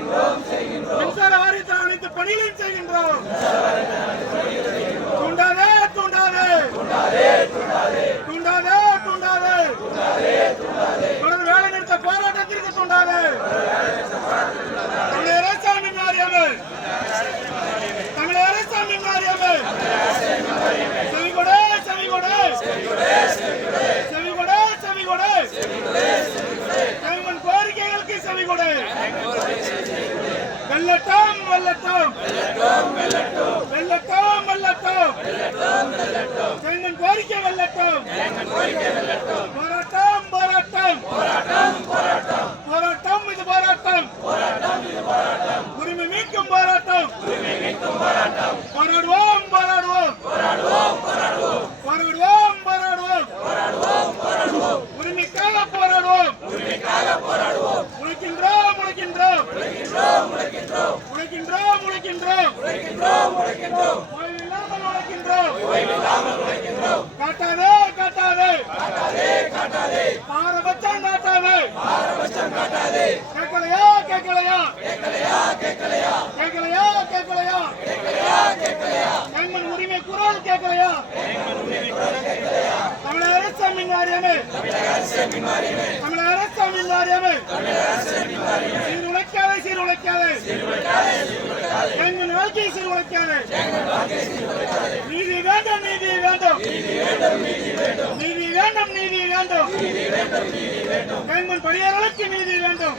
மின்சார வாரியத்தில் அனைத்து பணிகளையும் செய்கின்றோம். தூண்டாதே தூண்டாதே தூண்டாதே தூண்டாதே தொடர் வேலை நிறுத்த போராட்டத்திற்கு தூண்டாதே. தமிழக அரசாங்கம் மாறியது, தமிழக அரசாங்கம் மாறியது. செவிகொடே செவிகொடே செவிகொடே செவிகொடே எங்கள் கோரிக்கைகளுக்கு செவிகொடே. வெள்ளட்டம் வெள்ளட்டம் வெள்ளட்டம் வெள்ளட்டம் எங்கள் கோரிக்கை வெள்ளட்டம். போராட்டம் போராட்டம் போராட்டம் இது போராட்டம். உரிமை மீட்கும் போராட்டம். போராடுவோம் போராடுவோம் போராடுவோம் போராடுவோம் உரிமைக்காக போராடுவோம். உழைக்கின்றோம் உழைக்கின்றோம் உழைக்கின்றோம் உழைக்கின்றோம் ஓய்வில்லாமல் உழைக்கின்றோம். காட்டாதே காட்டாதே பாரபட்சம் காட்டாதே. கேட்கலையா கேட்கலையா கேட்கலையா கேட்கலையா எங்கள் உரிமை குரல் கேட்கலையா? தமிழக அரசு மின் வாரியமே தமிழக அரசு மின் வாரியமே சீர்குலைக்காதே எங்கள் வாழ்க்கையை சீர்குலைக்காதே. நீதி வேண்டும் நீதி வேண்டும் நீதி வேண்டும் நீதி வேண்டும் எங்கள் படியாளர்களுக்கு நீதி வேண்டும்.